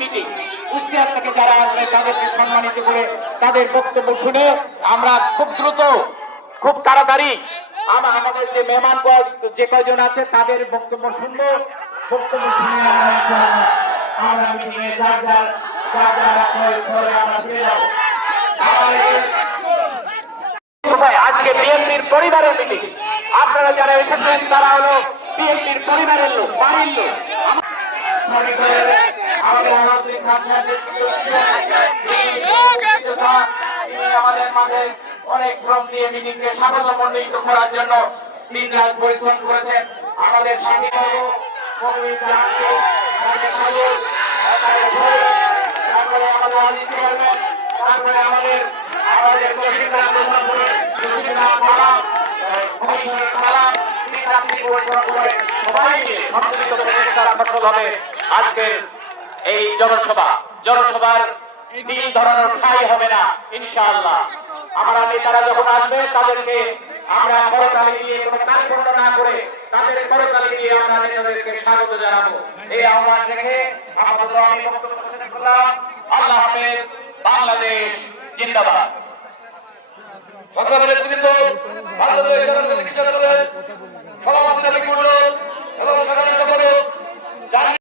Meeting. Kushtia থেকে যারা আসবে তাদেরকে সম্মানিত করে তাদের বক্তব্য শুনে আমরা খুব দ্রুত খুব তাড়াতাড়ি আমাদের যে মেহমান যে কয়জন আছে তাদের বক্তব্য শুনবো। বক্তব্য শুনে আমরা মিটিংয়ে আমরা ফিরে যাবো। আজকে বিএনপির পরিবারের মিটিং। আপনারা যারা এসেছেন তারা হলো বিএনপির পরিবারের লোক, বাড়ির লোক। আমাদের মাঝে অনেক শ্রম দিয়ে মিটিংকে সাফল্যমণ্ডিত করার জন্য দিন রাত পরিশ্রম করেছেন। আমাদের সাথী তারপরে আমাদের আজকের এই জনসভার তিন ধরনের ঠাই হবে না ইনশাআল্লাহ। আমরা নেতারা যখন আসবে তাদেরকে আমরা করতালি দিয়ে কোনো কাজকর্ম না করে তাদের করতালি দিয়ে আমরা নেতাদেরকে স্বাগত জানাবো। এই আহ্বান রেখে আপাতত আমি বক্তব্য শেষ করলাম। আল্লাহ হাফেজ। বাংলাদেশ জিন্দাবাদ। বাংলাদেশ বাংলাদেশ